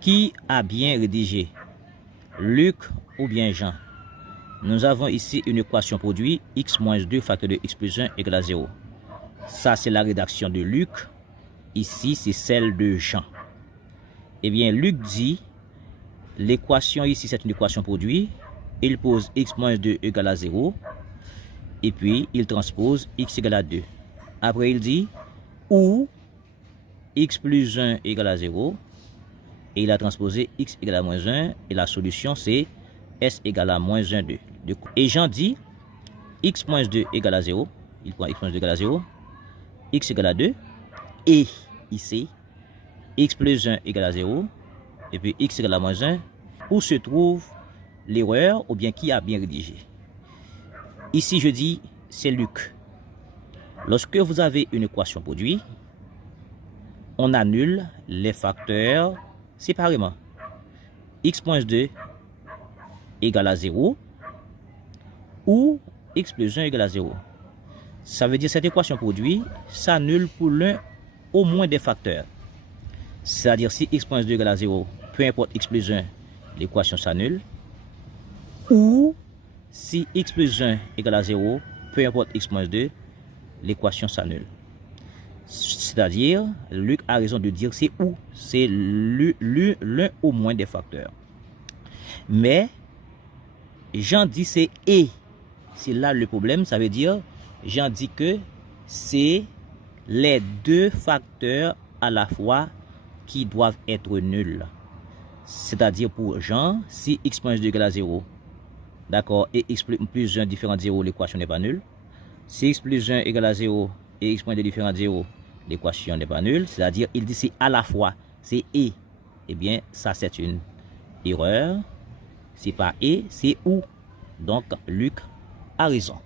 Qui a bien rédigé? Luc ou bien Jean? Nous avons ici une équation produit x moins 2 facteur de x plus 1 égale à 0. Ça, c'est la rédaction de Luc. Ici, c'est celle de Jean. Eh bien, Luc dit, l'équation ici, c'est une équation produit. Il pose x moins 2 égale à 0. Et puis, il transpose x égale à 2. Après, il dit, ou x plus 1 égale à 0. Et il a transposé x égale à moins 1. Et la solution, c'est s égale à moins 1, 2. Et Jean dit, x moins 2 égale à 0. Il prend x moins 2 égale à 0. X égale à 2. Et ici, x plus 1 égale à 0. Et puis x égale à moins 1. Où se trouve l'erreur ou bien qui a bien rédigé? Ici, je dis, c'est Luc. Lorsque vous avez une équation produite, on annule les facteurs séparément. X moins 2 égale à 0 ou x plus 1 égale à 0. Ça veut dire que cette équation produite s'annule pour l'un au moins des facteurs. C'est-à-dire si x moins 2 égale à 0, peu importe x plus 1, l'équation s'annule. Ou si x plus 1 égale à 0, peu importe x moins 2, l'équation s'annule. C'est-à-dire, Luc a raison de dire c'est ou, c'est l'un au moins des facteurs. Mais, Jean dit c'est et. C'est là le problème, ça veut dire, Jean dit que c'est les deux facteurs à la fois qui doivent être nuls. C'est-à-dire pour Jean, si x moins 2 égale à 0, d'accord, et x plus 1 différent de 0, l'équation n'est pas nulle. Si x plus 1 égale à 0 et x moins 2 différent de 0, l'équation n'est pas nulle. C'est-à-dire, il dit c'est à la fois, c'est et. Eh bien, ça c'est une erreur. C'est pas et, c'est ou. Donc, Luc a raison.